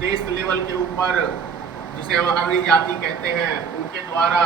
देश लेवल के ऊपर, जिसे हम अग्नि जाति कहते हैं, उनके द्वारा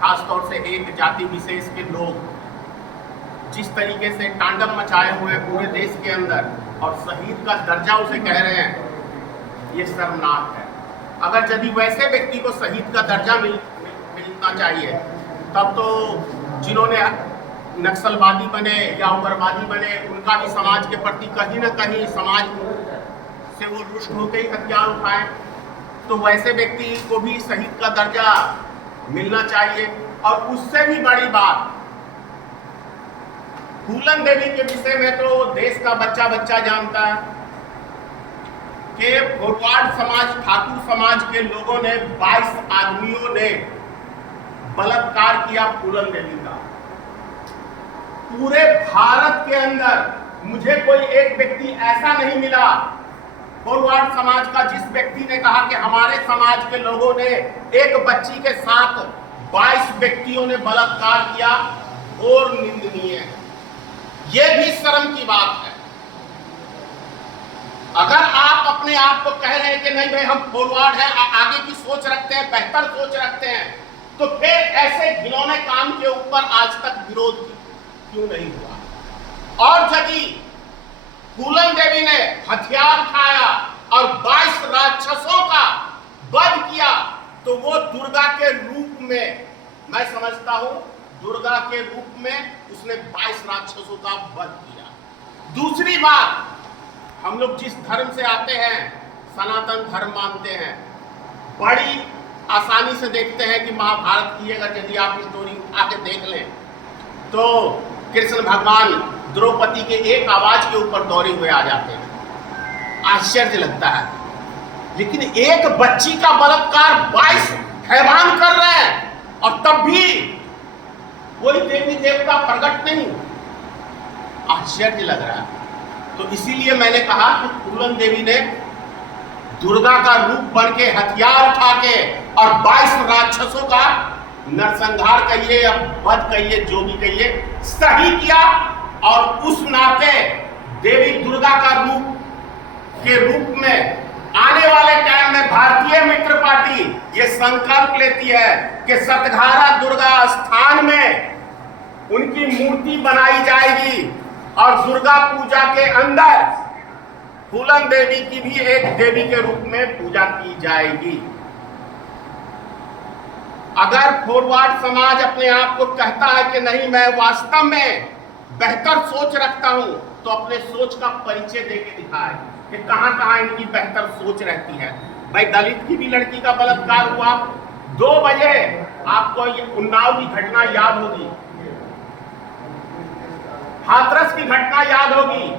खास तौर से एक जाति विशेष के लोग जिस तरीके से तांडव मचाए हुए हैं पूरे देश के अंदर और शहीद का दर्जा उसे कह रहे हैं, ये शर्मनाक है। अगर यदि वैसे व्यक्ति को शहीद का दर्जा मिलना चाहिए, तब तो जिन्होंने नक्सलवादी बने या उग्रवादी बने, उनका भी समाज के प्रति कहीं ना कहीं समाज से वो रुष्ट होकर ही हथियार उठाए, तो वैसे व्यक्ति को भी शहीद का दर्जा मिलना चाहिए। और उससे भी बड़ी बात, फूलन देवी के विषय में तो देश का बच्चा बच्चा जानता है कि फॉरवर्ड समाज, ठाकुर समाज के लोगों ने 22 आदमियों ने बलात्कार किया फूलन देवी का। पूरे भारत के अंदर मुझे कोई एक व्यक्ति ऐसा नहीं मिला फॉरवर्ड समाज का जिस व्यक्ति ने कहा कि हमारे समाज के लोगों ने एक बच्ची के साथ 22 व्यक्तियों ने बलात्कार किया। और निंदनीय है, यह भी शर्म की बात है। अगर आप अपने आप को कह रहे हैं कि नहीं भाई हम फॉरवर्ड हैं, आगे की सोच रखते हैं, बेहतर सोच रखते हैं, तो फिर ऐसे घिनौने काम के ऊपर आज तक विरोध क्यों नहीं हुआ? और यदि फूलन देवी ने हथियार उठाया और 22 राक्षसों का वध किया, तो वो दुर्गा के रूप में, मैं समझता हूं दुर्गा के रूप में उसने 22 राक्षसों का वध किया। दूसरी बात, हम लोग जिस धर्म से आते हैं, सनातन धर्म मानते हैं, बड़ी आसानी से देखते हैं कि महाभारत की अगर यदि आप स्टोरी आके देख लें तो कृष्ण भगवान द्रौपदी के एक आवाज के ऊपर दौड़े हुए आ जाते हैं। आश्चर्य लगता है, लेकिन एक बच्ची का बलात्कार 22 हैवान कर रहे हैं और तब भी कोई देवी देवता प्रकट नहीं। आश्चर्य लग रहा है। तो इसीलिए मैंने कहा कि फूलन देवी ने दुर्गा का रूप बन के हथियार उठा के और 22 राक्षसों का नरसंहार कहिए या वध कहिए, जो भी कहिए, सही किया। और उस नाते देवी दुर्गा का रूप में आने वाले टाइम में भारतीय मित्र पार्टी ये संकल्प लेती है कि सतघारा दुर्गा स्थान में उनकी मूर्ति बनाई जाएगी और दुर्गा पूजा के अंदर फूलन देवी की भी एक देवी के रूप में पूजा की जाएगी। अगर फॉरवर्ड समाज अपने आप को कहता है कि नहीं मैं वास्तव में बेहतर सोच रखता हूं, तो अपने सोच का परिचय देके दिखाए कि कहां कहां इनकी बेहतर सोच रहती है। भाई दलित की भी लड़की का बलात्कार हुआ 2 बजे, आपको उन्नाव की घटना याद होगी, हाथरस की घटना याद होगी,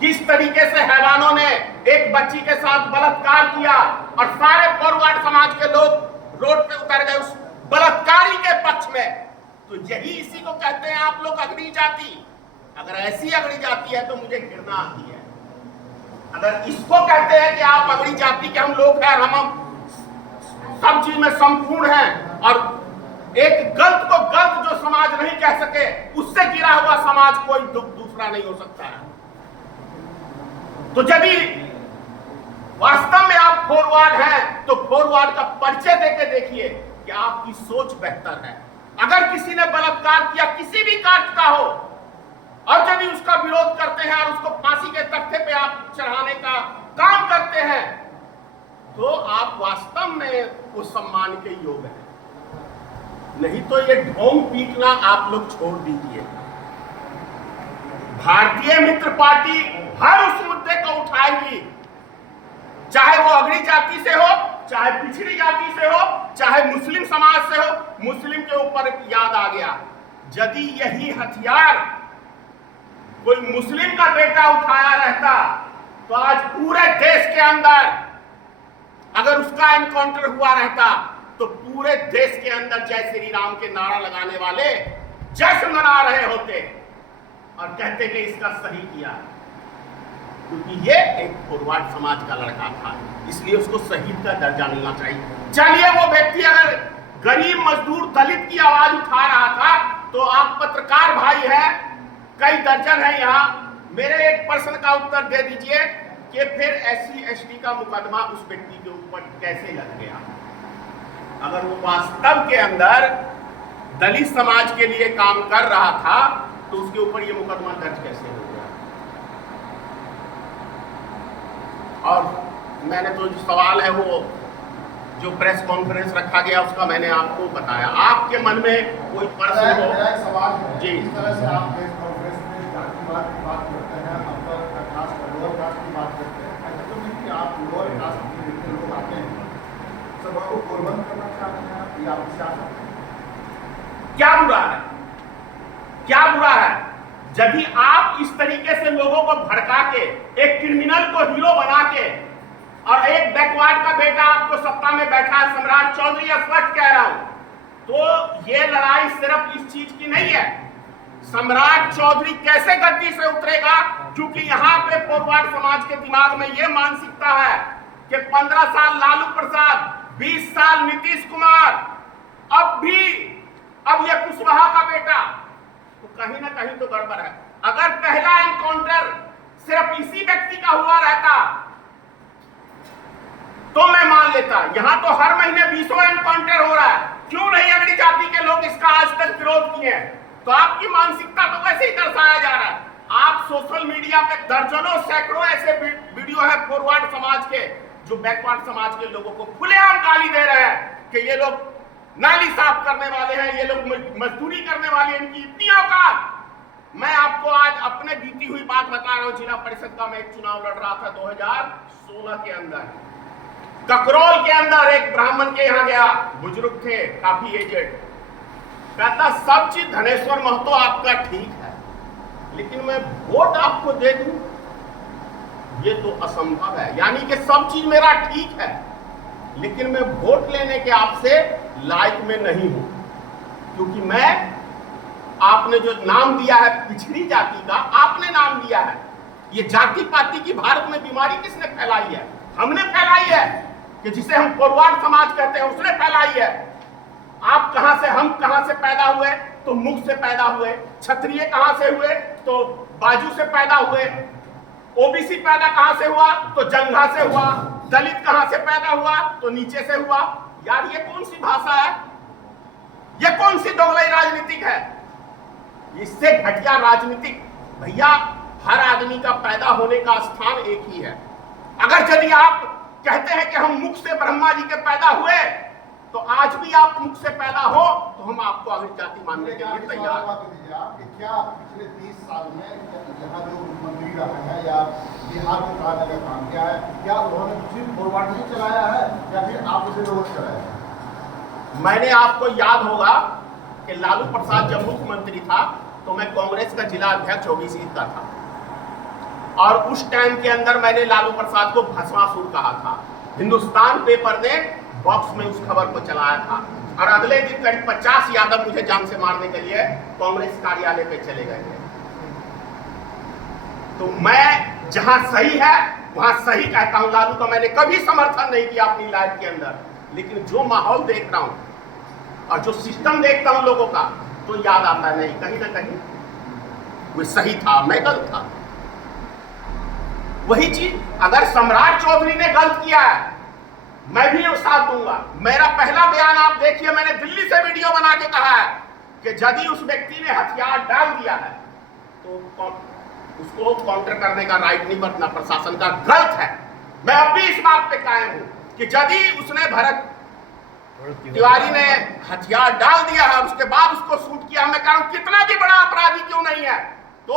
किस तरीके से हैवानों ने एक बच्ची के साथ बलात्कार किया और सारे फॉरवर्ड समाज के लोग रोड पे उतर गए उस बलात्कारी के पक्ष में। तो यही इसी को कहते हैं आप लोग अग्नि जाति। अगर ऐसी अग्नि जाति है तो मुझे घृणा आती है। अगर इसको कहते हैं कि आप अग्नि जाति के हम लोग हैं, हम सब चीज में संपूर्ण हैं और एक गलत को गलत जो समाज नहीं कह सके उससे गिरा हुआ समाज कोई दूसरा नहीं हो सकता है। तो यदि वास्तव में आप फॉरवर्ड हैं तो फॉरवर्ड का परिचय देके देखिए कि आपकी सोच बेहतर है। अगर किसी ने बलात्कार किया, किसी भी कास्ट का हो, और यदि उसका विरोध करते हैं और उसको फांसी के तख्ते पे आप चढ़ाने का काम करते हैं, तो आप वास्तव में उस सम्मान के योग्य हैं। नहीं तो ये ढोंग पीटना आप लोग छोड़ दीजिए। भारतीय मित्र पार्टी हर उस मुद्दे को उठाएगी, चाहे वो अग्नि जाति से हो, चाहे पिछड़ी जाति से हो, चाहे मुस्लिम समाज से हो। मुस्लिम के ऊपर याद आ गया, यदि यही हथियार कोई मुस्लिम का बेटा उठाया रहता तो आज पूरे देश के अंदर अगर उसका एनकाउंटर हुआ रहता तो पूरे देश के अंदर जय श्री राम के नारा लगाने वाले जश्न मना रहे होते और कहते कि इसका सही किया, क्योंकि ये एक फॉरवर्ड समाज का लड़का था, इसलिए उसको शहीद का दर्जा मिलना चाहिए। चलिए वो व्यक्ति अगर गरीब मजदूर दलित की आवाज उठा रहा था, तो आप पत्रकार भाई हैं, कई दर्जन है यहाँ, मेरे एक प्रश्न का उत्तर दे दीजिए। कि फिर SC/ST का मुकदमा उस व्यक्ति के ऊपर कैसे लग गया? अगर वो वास्तव के अंदर दलित समाज के लिए काम कर रहा था तो उसके ऊपर ये मुकदमा दर्ज कैसे हो गया? और मैंने तो जो सवाल है वो जो प्रेस कॉन्फ्रेंस रखा गया उसका मैंने आपको बताया। आपके मन में कोई प्रश्न हो? सवाल है जी। इस तरह से आप प्रेस कॉन्फ्रेंस में जातिवाद की बात करते हैं, अपर कास्ट लोअर कास्ट की बात करते हैं, ऐसा तो नहीं कि आप लोअर कास्ट के जितने लोग आते हैं सब को कुर्बान करना चाहते हैं आप, या आप चाहते हैं? क्या बुरा है? क्या बुरा है? यदि आप इस तरीके से लोगों को भड़का के एक क्रिमिनल को हीरो बना के और एक बैकवर्ड का बेटा आपको सत्ता में बैठा है, सम्राट चौधरी, स्पष्ट कह रहा हूं, तो ये लड़ाई सिर्फ इस चीज की नहीं है। सम्राट चौधरी कैसे गद्दी से उतरेगा? क्योंकि यहाँ पे फॉरवर्ड समाज के दिमाग में ये मानसिकता है कि 15 साल लालू प्रसाद, 20 साल नीतीश कुमार, अब ये कुशवाहा का बेटा, तो कहीं ना कहीं तो गड़बड़ है। अगर पहला एनकाउंटर सिर्फ इसी व्यक्ति का हुआ रहता तो मैं मान लेता। यहां तो हर महीने 20 एनकाउंटर हो रहा है, क्यों नहीं अगली जाति के लोग इसका आज तक विरोध किए हैं? तो आपकी मानसिकता तो वैसे ही दर्शाया जा रहा है। आप सोशल मीडिया पे दर्जनों सैकड़ों ऐसे वीडियो है फॉरवर्ड समाज के जो बैकवर्ड समाज के लोगों को खुलेआम गाली दे रहे हैं कि ये लोग नाली साफ करने वाले हैं, ये लोग मजदूरी करने वाले हैं, इनकी इतनी औकात। मैं आपको आज अपने बीती हुई बात बता रहा हूं। जिला परिषद का मैं एक चुनाव लड़ रहा था 2016 के अंदर। ककरोल के अंदर एक ब्राह्मण के यहां गया, बुजुर्ग थे, काफी एजेड, कहता सब चीज धनेश्वर महतो आपका ठीक है, लेकिन मैं वोट आपको दे दूं ये तो असंभव है। यानी कि सब चीज मेरा ठीक है, लेकिन मैं वोट लेने के आपसे लायक में नहीं हूं, क्योंकि मैं, आपने जो नाम दिया है पिछड़ी जाति का, आपने नाम दिया है। ये जाति पाति की भारत में बीमारी किसने फैलाई है? हमने फैलाई है, कि जिसे हम फॉरवर्ड समाज कहते हैं उसने फैलाई है। आप कहां से, हम कहां से पैदा हुए? तो मुख से पैदा हुए। क्षत्रिय कहां से हुए? तो बाजू से पैदा हुए। ओबीसी पैदा कहां से हुआ? तो जंघा से हुआ। दलित कहां से पैदा हुआ? तो नीचे से हुआ। यार ये कौन सी भाषा है? ये कौन सी दोगलाई राजनीतिक है? इससे घटिया राजनीतिक। भैया हर आदमी का पैदा होने का स्थान एक ही है। अगर यदि आप कहते हैं कि हम मुख से ब्रह्मा जी के पैदा हुए, तो आज भी आप मुख से पैदा हो तो हम आपको अगली जाति मानने के लिए तैयार हैं। क्या पिछले 30 साल में यहाँ जो मुख्यमंत्री रहे हैं या बिहार में का काम किया है, क्या उन्होंने सिर्फ फॉरवर्ड नहीं चलाया है या फिर आप उसे रोज चलाया है? मैंने, आपको याद होगा कि लालू प्रसाद जब मुख्यमंत्री था तो मैं कांग्रेस का जिला अध्यक्ष ओबीसी का था, और उस टाइम के अंदर मैंने लालू प्रसाद को भस्मासुर कहा था। हिंदुस्तान पेपर ने बॉक्स में उस खबर को चलाया था, और अगले दिन करीब 50 यादव मुझे जान से मारने के लिए कांग्रेस कार्यालय पे चले गए थे। तो मैं जहां सही है वहां सही कहता हूं। लालू का मैंने कभी समर्थन नहीं किया अपनी लाइफ के अंदर, लेकिन जो माहौल देख रहा हूं और जो सिस्टम देखता हूं लोगों का, तो याद आता है नहीं, कहीं ना कहीं वो सही था, मैं गलत था। वही चीज अगर सम्राट चौधरी ने गलत किया है, मैं भी साथ दूंगा। मेरा पहला बयान आप देखिए, मैंने दिल्ली से वीडियो बना के कहा है कि यदि उस व्यक्ति ने हथियार डाल दिया है तो उसको काउंटर करने का राइट नहीं बरतना प्रशासन का, गलत है। मैं अब भी इस बात पे कायम हूं कि यदि उसने भरत तिवारी ने हथियार डाल दिया है, उसके बाद उसको शूट किया, मैं कहूं कितना भी बड़ा अपराधी क्यों नहीं है, तो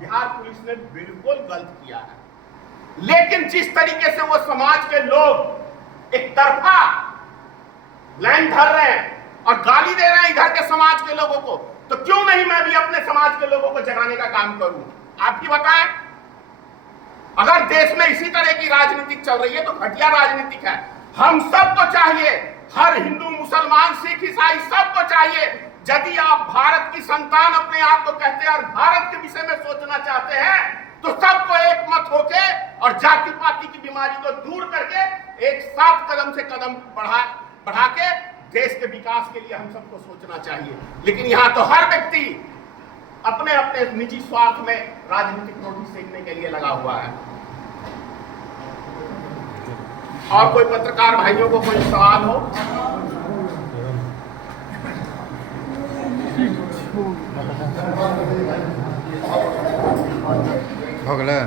बिहार पुलिस ने बिल्कुल गलत किया है। लेकिन जिस तरीके से वो समाज के लोग एक तरफा लाइन धर रहे हैं और गाली दे रहे हैं इधर के समाज के लोगों को, तो क्यों नहीं मैं भी अपने समाज के लोगों को जगाने का काम करूं? आप ही बताएं। अगर देश में इसी तरह की राजनीतिक चल रही है तो घटिया राजनीतिक है। हम सबको चाहिए, हर हिंदू, मुसलमान, सिख, ईसाई सबको चाहिए, यदि आप भारत की संतान अपने आप को कहते हैं और भारत के विषय में सोचना चाहते हैं, तो सबको एक मत होके और जाति पाति की बीमारी को दूर करके एक साथ कदम से कदम बढ़ा के देश के विकास के लिए हम सबको सोचना चाहिए। लेकिन यहाँ तो हर व्यक्ति अपने अपने निजी स्वार्थ में राजनीतिक रोटी सेकने के लिए लगा हुआ है। और कोई पत्रकार भाइयों को कोई सवाल हो? हो गया।